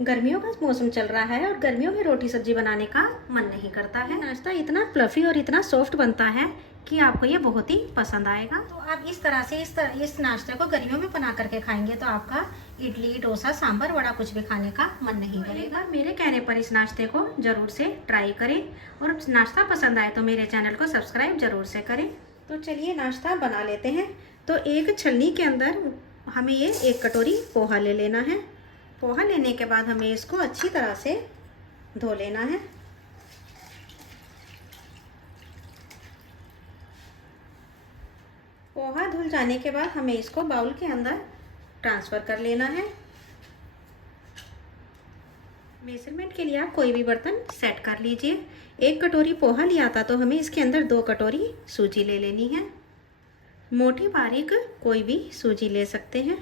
गर्मियों का मौसम चल रहा है और गर्मियों में रोटी सब्जी बनाने का मन नहीं करता है। नाश्ता इतना फ्लफी और इतना सॉफ्ट बनता है कि आपको ये बहुत ही पसंद आएगा। तो आप इस तरह से इस नाश्ते को गर्मियों में बना करके खाएंगे तो आपका इडली, डोसा, सांभर, वड़ा कुछ भी खाने का मन नहीं करेगा। मेरे कहने पर इस नाश्ते को ज़रूर से ट्राई करें और नाश्ता पसंद आए तो मेरे चैनल को सब्सक्राइब ज़रूर से करें। तो चलिए नाश्ता बना लेते हैं। तो एक छलनी के अंदर हमें ये 1 कटोरी पोहा ले लेना है। पोहा लेने के बाद हमें इसको अच्छी तरह से धो लेना है। पोहा धुल जाने के बाद हमें इसको बाउल के अंदर ट्रांसफ़र कर लेना है। मेजरमेंट के लिए आप कोई भी बर्तन सेट कर लीजिए। 1 कटोरी पोहा लिया था तो हमें इसके अंदर 2 कटोरी सूजी ले लेनी है। मोटी बारीक कोई भी सूजी ले सकते हैं,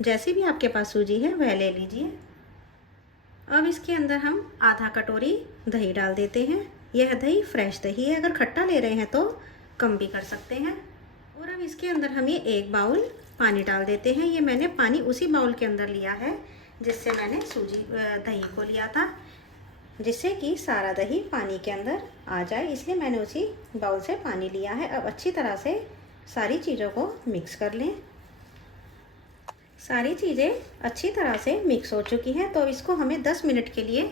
जैसी भी आपके पास सूजी है वह ले लीजिए। अब इसके अंदर हम आधा कटोरी दही डाल देते हैं। यह दही फ्रेश दही है, अगर खट्टा ले रहे हैं तो कम भी कर सकते हैं। और अब इसके अंदर हम ये 1 बाउल पानी डाल देते हैं। ये मैंने पानी उसी बाउल के अंदर लिया है जिससे मैंने दही को लिया था, जिससे कि सारा दही पानी के अंदर आ जाए, इसलिए मैंने उसी बाउल से पानी लिया है। अब अच्छी तरह से सारी चीज़ों को मिक्स कर लें। सारी चीज़ें अच्छी तरह से मिक्स हो चुकी हैं तो इसको हमें 10 मिनट के लिए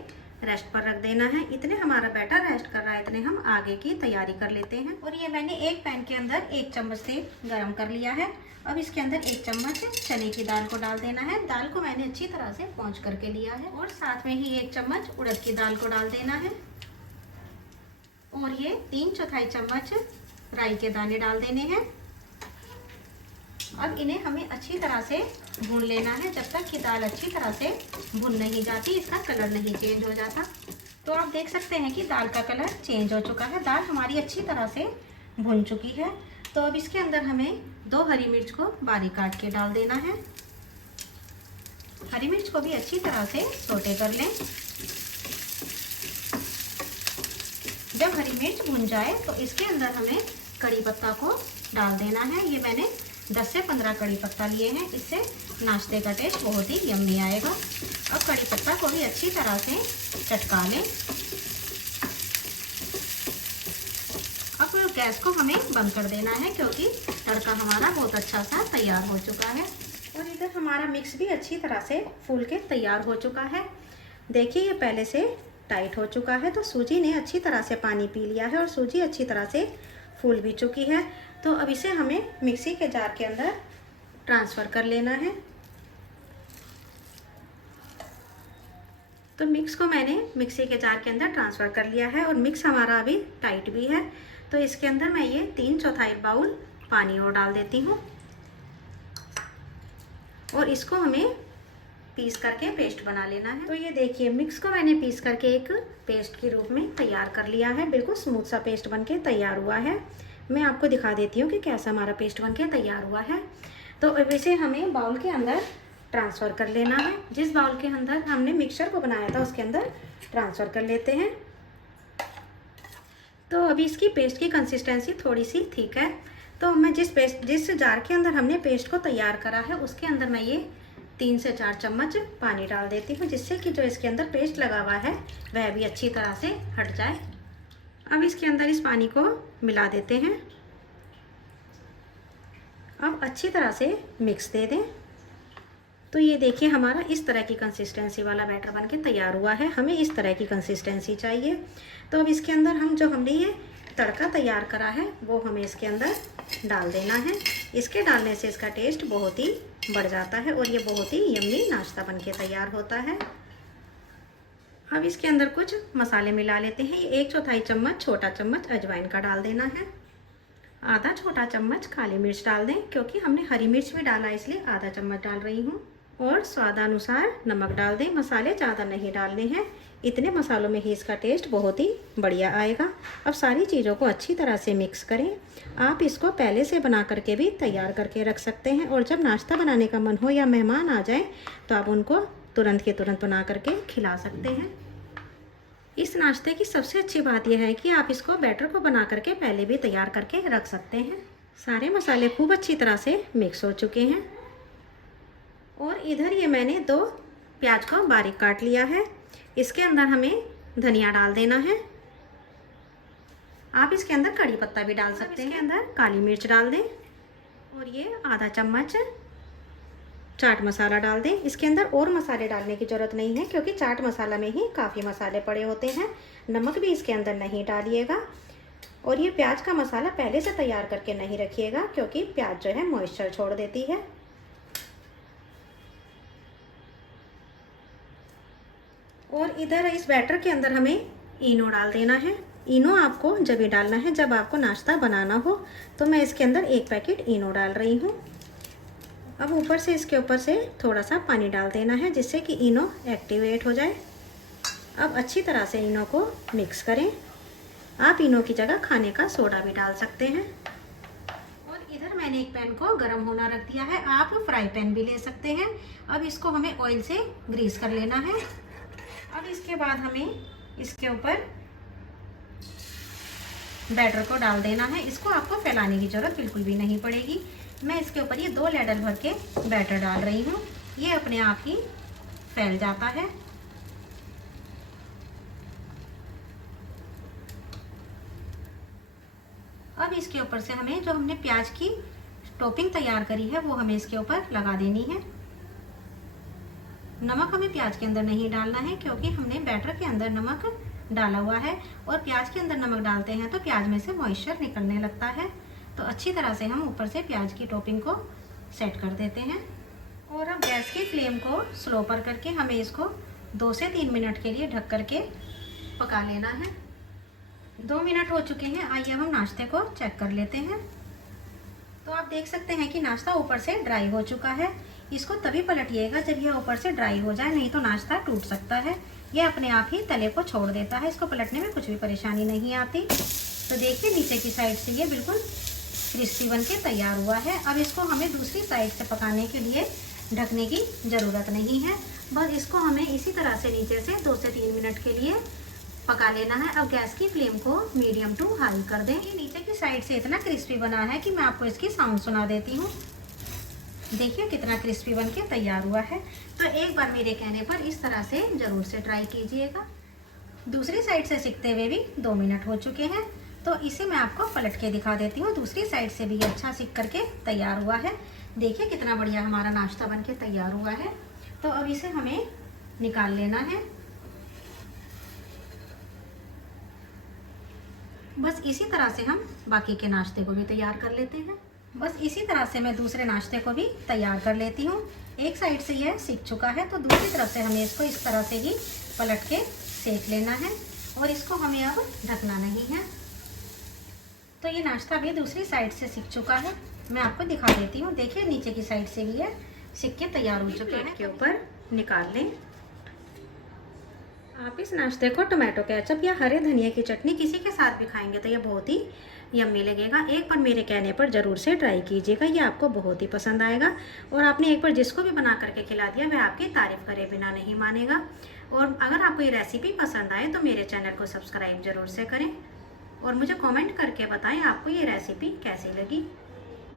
रेस्ट पर रख देना है। इतने हमारा बैटर रेस्ट कर रहा है, इतने हम आगे की तैयारी कर लेते हैं। और ये मैंने एक पैन के अंदर 1 चम्मच तेल गरम कर लिया है। अब इसके अंदर 1 चम्मच चने की दाल को डाल देना है। दाल को मैंने अच्छी तरह से पौंछ करके लिया है। और साथ में ही 1 चम्मच उड़द की दाल को डाल देना है। और ये 3/4 चम्मच राई के दाने डाल देने हैं। अब इन्हें हमें अच्छी तरह से भून लेना है। जब तक कि दाल अच्छी तरह से भुन नहीं जाती, इसका कलर नहीं चेंज हो जाता। तो आप देख सकते हैं कि दाल का कलर चेंज हो चुका है। दाल हमारी अच्छी तरह से भुन चुकी है। तो अब इसके अंदर हमें 2 हरी मिर्च को बारीक काट के डाल देना है। हरी मिर्च को भी अच्छी तरह से सौटे कर लें। जब हरी मिर्च भुन जाए तो इसके अंदर हमें कड़ी पत्ता को डाल देना है। ये मैंने 10 से 15 कड़ी पत्ता लिए हैं, इससे नाश्ते का टेस्ट बहुत ही यम्मी आएगा। अब कड़ी पत्ता को भी अच्छी तरह से चटका लें। अब गैस को हमें बंद कर देना है क्योंकि तड़का हमारा बहुत अच्छा सा तैयार हो चुका है। और इधर हमारा मिक्स भी अच्छी तरह से फूल के तैयार हो चुका है। देखिए ये पहले से टाइट हो चुका है तो सूजी ने अच्छी तरह से पानी पी लिया है और सूजी अच्छी तरह से फूल भी चुकी है। तो अब इसे हमें मिक्सी के जार के अंदर ट्रांसफ़र कर लेना है। तो मिक्स को मैंने मिक्सी के जार के अंदर ट्रांसफ़र कर लिया है और मिक्स हमारा अभी टाइट भी है। तो इसके अंदर मैं ये 3/4 बाउल पानी और डाल देती हूँ और इसको हमें पीस करके पेस्ट बना लेना है। तो ये देखिए मिक्स को मैंने पीस करके एक पेस्ट के रूप में तैयार कर लिया है। बिल्कुल स्मूथ सा पेस्ट बनके तैयार हुआ है। मैं आपको दिखा देती हूँ कि कैसा हमारा पेस्ट बनके तैयार हुआ है। तो अब इसे हमें बाउल के अंदर ट्रांसफ़र कर लेना है। जिस बाउल के अंदर हमने मिक्सचर को बनाया था उसके अंदर ट्रांसफ़र कर लेते हैं। तो अभी इसकी पेस्ट की कंसिस्टेंसी थोड़ी सी ठीक है। तो मैं जिस जार के अंदर हमने पेस्ट को तैयार करा है उसके अंदर मैं ये 3 से 4 चम्मच पानी डाल देती हूँ, जिससे कि जो इसके अंदर पेस्ट लगा हुआ है वह भी अच्छी तरह से हट जाए। अब इसके अंदर इस पानी को मिला देते हैं। अब अच्छी तरह से मिक्स दे दें। तो ये देखिए हमारा इस तरह की कंसिस्टेंसी वाला बैटर बनके तैयार हुआ है। हमें इस तरह की कंसिस्टेंसी चाहिए। तो अब इसके अंदर हमने ये तड़का तैयार करा है वो हमें इसके अंदर डाल देना है। इसके डालने से इसका टेस्ट बहुत ही बढ़ जाता है और ये बहुत ही यम्मी नाश्ता बनके तैयार होता है। अब इसके अंदर कुछ मसाले मिला लेते हैं। ये 1/4 चम्मच छोटा चम्मच अजवाइन का डाल देना है। आधा छोटा चम्मच काली मिर्च डाल दें, क्योंकि हमने हरी मिर्च भी डाला इसलिए आधा चम्मच डाल रही हूँ। और स्वादानुसार नमक डाल दें। मसाले ज़्यादा नहीं डालने हैं, इतने मसालों में ही इसका टेस्ट बहुत ही बढ़िया आएगा। अब सारी चीज़ों को अच्छी तरह से मिक्स करें। आप इसको पहले से बना करके भी तैयार करके रख सकते हैं और जब नाश्ता बनाने का मन हो या मेहमान आ जाए तो आप उनको तुरंत के तुरंत बना करके खिला सकते हैं। इस नाश्ते की सबसे अच्छी बात यह है कि आप इसको बैटर को बना करके पहले भी तैयार करके रख सकते हैं। सारे मसाले खूब अच्छी तरह से मिक्स हो चुके हैं। और इधर ये मैंने 2 प्याज को बारीक काट लिया है। इसके अंदर हमें धनिया डाल देना है। आप इसके अंदर कड़ी पत्ता भी डाल सकते हैं। इसके अंदर काली मिर्च डाल दें और ये आधा चम्मच चाट मसाला डाल दें। इसके अंदर और मसाले डालने की ज़रूरत नहीं है क्योंकि चाट मसाला में ही काफ़ी मसाले पड़े होते हैं। नमक भी इसके अंदर नहीं डालिएगा। और ये प्याज का मसाला पहले से तैयार करके नहीं रखिएगा क्योंकि प्याज जो है मॉइस्चर छोड़ देती है। और इधर इस बैटर के अंदर हमें इनो डाल देना है। इनो आपको जब ये डालना है जब आपको नाश्ता बनाना हो। तो मैं इसके अंदर 1 पैकेट इनो डाल रही हूँ। अब ऊपर से इसके ऊपर से थोड़ा सा पानी डाल देना है जिससे कि इनो एक्टिवेट हो जाए। अब अच्छी तरह से इनो को मिक्स करें। आप इनो की जगह खाने का सोडा भी डाल सकते हैं। और इधर मैंने एक पैन को गर्म होना रख दिया है। आप फ्राई पैन भी ले सकते हैं। अब इसको हमें ऑयल से ग्रीस कर लेना है। अब इसके बाद हमें इसके ऊपर बैटर को डाल देना है। इसको आपको फैलाने की ज़रूरत बिल्कुल भी नहीं पड़ेगी। मैं इसके ऊपर ये 2 लैडल भर के बैटर डाल रही हूँ। ये अपने आप ही फैल जाता है। अब इसके ऊपर से हमें जो हमने प्याज की टॉपिंग तैयार करी है वो हमें इसके ऊपर लगा देनी है। नमक हमें प्याज के अंदर नहीं डालना है क्योंकि हमने बैटर के अंदर नमक डाला हुआ है और प्याज के अंदर नमक डालते हैं तो प्याज में से मॉइस्चर निकलने लगता है। तो अच्छी तरह से हम ऊपर से प्याज की टॉपिंग को सेट कर देते हैं। और अब गैस की फ्लेम को स्लो पर करके हमें इसको 2 से 3 मिनट के लिए ढक करके पका लेना है। 2 मिनट हो चुके हैं। आइए हम नाश्ते को चेक कर लेते हैं। तो आप देख सकते हैं कि नाश्ता ऊपर से ड्राई हो चुका है। इसको तभी पलटिएगा जब यह ऊपर से ड्राई हो जाए, नहीं तो नाश्ता टूट सकता है। यह अपने आप ही तले को छोड़ देता है। इसको पलटने में कुछ भी परेशानी नहीं आती। तो देखिए नीचे की साइड से ये बिल्कुल क्रिस्पी बन के तैयार हुआ है। अब इसको हमें दूसरी साइड से पकाने के लिए ढकने की ज़रूरत नहीं है। बस इसको हमें इसी तरह से नीचे से 2 से 3 मिनट के लिए पका लेना है। अब गैस की फ्लेम को मीडियम टू हाई कर दें। ये नीचे की साइड से इतना क्रिस्पी बना है कि मैं आपको इसकी साउंड सुना देती हूँ। देखिए कितना क्रिस्पी बन के तैयार हुआ है। तो एक बार मेरे कहने पर इस तरह से ज़रूर से ट्राई कीजिएगा। दूसरी साइड से सिकते हुए भी 2 मिनट हो चुके हैं। तो इसे मैं आपको पलट के दिखा देती हूँ। दूसरी साइड से भी अच्छा सिक करके तैयार हुआ है। देखिए कितना बढ़िया हमारा नाश्ता बन के तैयार हुआ है। तो अब इसे हमें निकाल लेना है। बस इसी तरह से हम बाकी के नाश्ते को भी तैयार कर लेते हैं। बस इसी तरह से मैं दूसरे नाश्ते को भी तैयार कर लेती हूँ। एक साइड से यह सिक चुका है तो दूसरी तरफ से हमें इसको इस तरह से ही पलट के सेक लेना है और इसको हमें अब ढकना नहीं है। तो ये नाश्ता भी दूसरी साइड से सिक चुका है। मैं आपको दिखा देती हूँ। देखिए नीचे की साइड से भी ये सिक के तैयार हो चुके हैं। के ऊपर निकाल लें। आप इस नाश्ते को टोमेटो केचप या हरे धनिया की चटनी किसी के साथ भी खाएंगे तो ये बहुत ही यम्मी लगेगा। एक बार मेरे कहने पर ज़रूर से ट्राई कीजिएगा। ये आपको बहुत ही पसंद आएगा। और आपने एक बार जिसको भी बना करके खिला दिया वह आपकी तारीफ़ करे बिना नहीं मानेगा। और अगर आपको ये रेसिपी पसंद आए तो मेरे चैनल को सब्सक्राइब ज़रूर से करें और मुझे कमेंट करके बताएं आपको ये रेसिपी कैसी लगी।